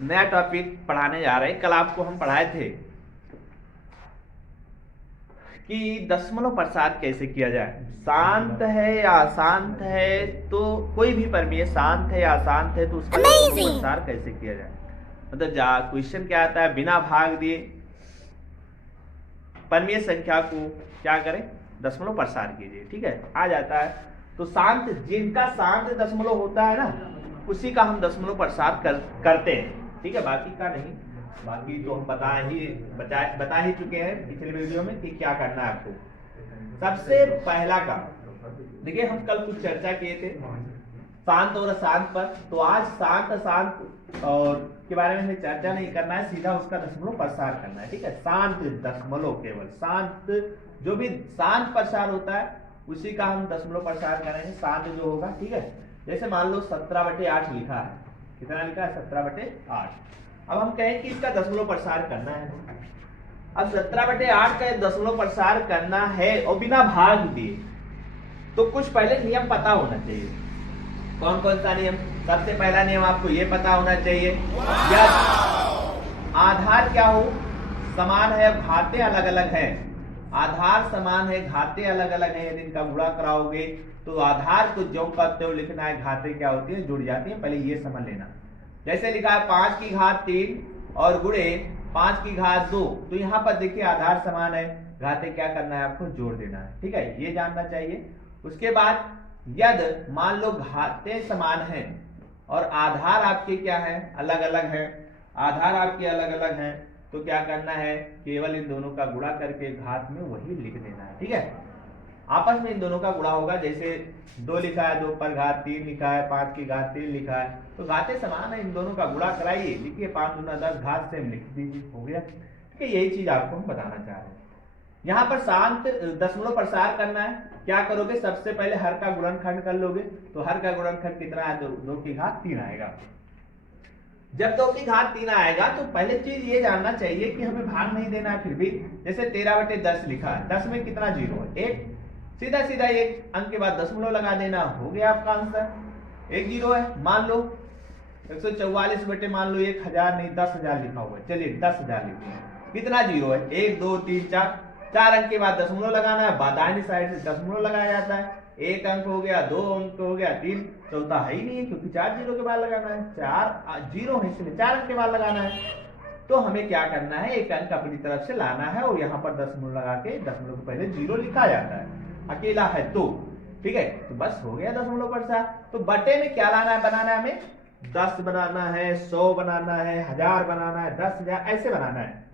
नया टॉपिक पढ़ाने जा रहे हैं। कल आपको हम पढ़ाए थे कि दशमलव प्रसार कैसे किया जाए। शांत है या अशांत है, तो कोई भी परमीय शांत है या अशांत है तो उसका दशमलव प्रसार कैसे किया जाए। मतलब क्वेश्चन क्या आता है, बिना भाग दिए परमीय संख्या को क्या करें, दशमलव प्रसार कीजिए। ठीक है, आ जाता है। तो शांत, जिनका शांत दशमलव होता है ना, उसी का हम दशमलव प्रसार करते हैं। ठीक है, बाकी का नहीं। बाकी तो हम बता ही चुके हैं पिछले वीडियो में कि क्या करना है आपको। सबसे पहला काम देखिए, हम कल कुछ चर्चा किए थे शांत और अशांत पर। तो आज शांत अशांत और के बारे में हमें चर्चा नहीं करना है, सीधा उसका दशमलव प्रसार करना है। ठीक है, शांत दशमलव, केवल शांत, जो भी शांत प्रसार होता है उसी का हम दशमलव प्रसार करेंगे, शांत जो होगा। ठीक है, जैसे मान लो 17/8 लिखा है। कितना लिखा है? 17/8। अब हम कहें कि इसका दशमलव प्रसार करना है। अब 17/8 का दशमलव प्रसार करना है और बिना भाग दिए, तो कुछ पहले नियम पता होना चाहिए। कौन कौन सा नियम? सबसे पहला नियम आपको यह पता होना चाहिए, या आधार क्या हो, समान है, घाते अलग अलग है। आधार समान है, घाते अलग अलग है। यदि इनका गुणा कराओगे तो आधार को जो करते हो लिखना है, घाते क्या होती है, जुड़ जाती है। पहले ये समझ लेना। जैसे लिखा है 5 की घात 3 और गुणे 5 की घात 2, तो यहाँ पर देखिए आधार समान है, घाते क्या करना है, आपको जोड़ देना है। ठीक है, ये जानना चाहिए। उसके बाद यदि मान लो घाते समान है और आधार आपके क्या है, अलग अलग है, आधार आपके अलग अलग है, तो क्या करना है, केवल इन दोनों का गुणा करके घात में वही लिख देना है। ठीक है, आपस में इन दोनों का गुणा होगा। जैसे 2 लिखा है, 2 पर घात 3 लिखा है, 5 की घात 3 लिखा है, तो घाते समान है, इन दोनों का गुणा कराइए, लिखिए 5 दूना 10, घात से लिख दीजिए, हो गया। ठीक है, यही चीज आपको हम बताना चाह रहे हैं। यहाँ पर शांत दशमलव प्रसार करना है। क्या करोगे, सबसे पहले हर का गुणनखंड कर लोगे, तो हर का गुणनखंड कितना है, 2 की घात 3 आएगा। जब 2 की घात 3 आएगा तो पहले चीज ये जानना चाहिए कि हमें भाग नहीं देना है। फिर भी जैसे 13/10 लिखा है, 10 में कितना जीरो है, 1। सीधा सीधा एक अंक के बाद दशमलव लगा देना, हो गया आपका आंसर। 1 जीरो है। मान लो 144 बटे मान लो 1000 नहीं 10,000 लिखा हुआ है, चलिए 10,000 लिखते हैं। कितना जीरो है, 1 2 3 4, 4 अंक के बाद दशमलव लगाना है, दाहिनी साइड से दशमलव लगाया जाता है। 1 अंक हो गया, 2 अंक हो गया, 3, चौथा है ही नहीं है क्योंकि 4 जीरो के बाद लगाना है, 4 जीरो है इसलिए 4 अंक के बाद लगाना है। तो हमें क्या करना है, 1 अंक अपनी तरफ से लाना है और यहाँ पर दशमलव लगा के दशमलव को पहले जीरो लिखा जाता है, अकेला है तो। ठीक है, तो बस हो गया दशमलव प्रसार। तो बटे में क्या लाना है, बनाना है हमें 10 बनाना है, 100 बनाना है, 1000 बनाना है, 10,000 ऐसे बनाना है,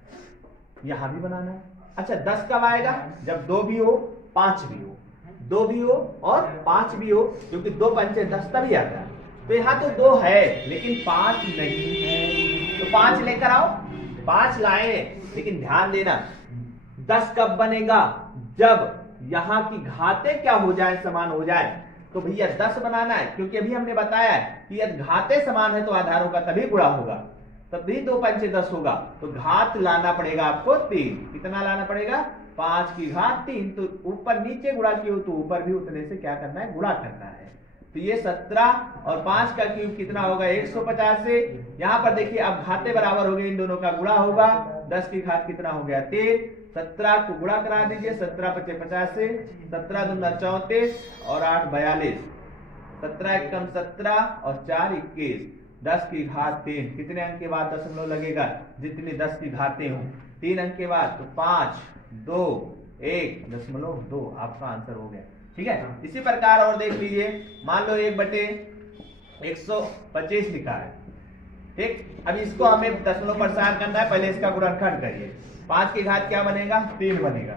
यहां भी बनाना है। अच्छा, 10 कब आएगा, जब 2 भी हो 5 भी हो, 2 भी हो और 5 भी हो, क्योंकि 2 पंचे 10 तभी आता है। तो यहाँ तो 2 है लेकिन 5 नहीं है, तो 5 लेकर आओ, 5 लाए। लेकिन ध्यान देना, 10 कब बनेगा, जब यहाँ की घाते क्या हो जाए, समान हो जाए। तो भैया 10 बनाना है, क्योंकि अभी हमने बताया है कि यदि घाते समान है तो आधारों का तभी गुणा होगा, तभी 2 पंचे 10 होगा। तो घात लाना पड़ेगा आपको 3। कितना लाना पड़ेगा, 5 की घात 3। तो ऊपर नीचे गुणा किए हो तो ऊपर भी उतने से क्या करना है, गुणा करना है। तो ये 17 और 5 का क्यूब कितना होगा, 150 से। यहाँ पर देखिए अब घाते बराबर हो गए, इन दोनों का गुणा होगा। 10 की घात कितना हो गया, 13। 17 को गुणा करा दीजिए, 17 × 5 = 50 से, 17 दूना 34 और 8 42, 17 एकम 17 और 4 21, 10 की घात 3। कितने अंक के बाद दशमलव लगेगा, जितनी 10 की घातें हो, 3 अंक के बाद, तो 5 2 1 दशमलव 2 आपका आंसर हो गया। ठीक है, इसी प्रकार और देख लीजिए, मान लो 1/125 लिखा है। ठीक, अब इसको हमें दशमलव प्रसार करना है, पहले इसका गुणनखंड करिए। 5 की घात क्या बनेगा, 3 बनेगा।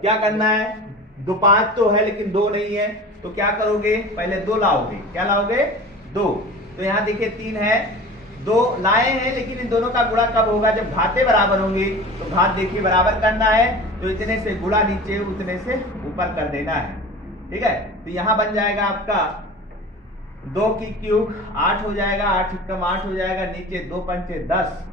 क्या करना है, 2 5 तो है लेकिन 2 नहीं है, तो क्या करोगे, पहले 2 लाओगे। क्या लाओगे, 2। तो यहाँ देखिए 3 है, 2 लाए हैं, लेकिन इन दोनों का गुणा कब होगा, जब घाते बराबर होंगे। तो घात देखिए बराबर करना है, तो इतने से गुणा नीचे, उतने से ऊपर कर देना है। ठीक है, तो यहाँ बन जाएगा आपका 2 की क्यूब 8 हो जाएगा, 8 एकम 8 हो जाएगा, नीचे 2 पंचे 10,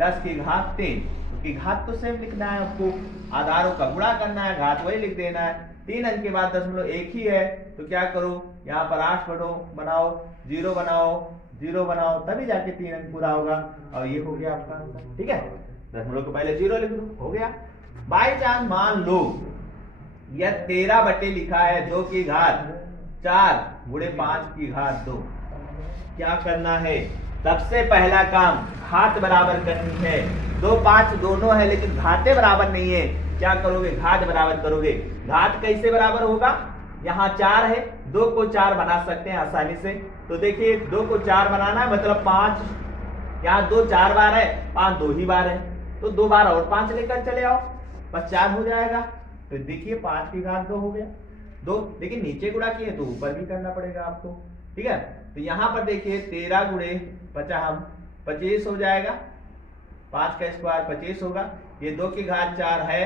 10 की घात 3। की घात तो सेम लिखना है आपको, आधारों का गुणा करना है, घात वही लिख देना है। 3 अंक के बाद दशमलव एक ही है, तो क्या करो, यहाँ पर 8 बनाओ, 0 बनाओ, जीरो बनाओ तभी जाके 3 अंक पूरा होगा, और ये हो गया आपका आंसर। ठीक है, दशमलव को पहले जीरो लिख दो, हो गया। बाई चांस मान लो यह 13 बटे लिखा है 2 की घात 4 गुणे 5 की घात 2। क्या करना है, सबसे पहला काम घात बराबर करनी है। 2 5 दोनों है लेकिन घातें बराबर नहीं है, क्या करोगे, घात बराबर करोगे। घात कैसे बराबर होगा, यहाँ 4 है, 2 को 4 बना सकते हैं आसानी से। तो देखिए 2 को 4 बनाना है मतलब 5, यहाँ 2 4 बार है, 5 2 ही बार है, तो 2 बार और 5 लेकर चले आओ, बस 4 हो जाएगा। तो देखिए 5 की घात 2 हो गया 2, लेकिन नीचे गुणा किए तो ऊपर भी करना पड़ेगा आपको। ठीक है, तो यहाँ पर देखिए 13 गुणे 50 25 हो जाएगा, 5 का स्क्वायर 25 होगा, ये 2 की घात 4 है।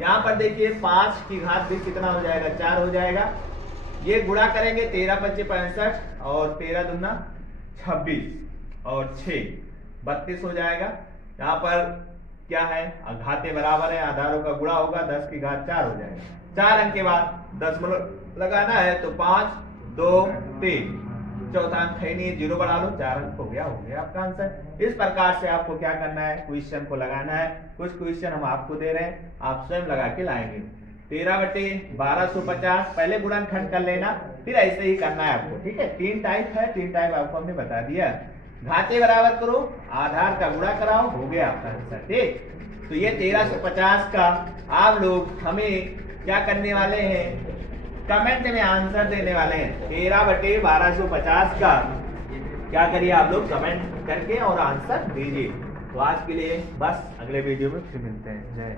यहाँ पर देखिए 5 की घात भी कितना हो जाएगा, 4 हो जाएगा। ये गुणा करेंगे 13 5 65 और 13 दूना 26 और 6 32 हो जाएगा। यहाँ पर क्या है, घाते बराबर है, आधारों का गुणा होगा, 10 की घात 4 हो जाएगा। 4 अंक के बाद दशमलव लगाना है तो 5 2 3, चौथा अंक है नहीं, जीरो बढ़ा लो, 4 अंक हो गया आपका आंसर। इस प्रकार से आपको क्या करना है, क्वेश्चन को लगाना है। कुछ क्वेश्चन हम आपको दे रहे हैं, आप स्वयं लगा के लाएंगे। 13 बटे 1250 पहले गुणनखंड कर लेना, फिर ऐसे ही करना है आपको। ठीक है, 3 टाइप है, 3 टाइप आपको हमने बता दिया। घाते बराबर करो, आधार का गुणा कराओ, हो गया आपका आंसर। ठीक, तो ये 1350 का आप लोग हमें क्या करने वाले हैं, कमेंट में आंसर देने वाले हैं। 13 बटे 1250 का क्या करिए आप लोग, कमेंट करके और आंसर दीजिए। तो आज के लिए बस, अगले वीडियो में फिर मिलते हैं। जय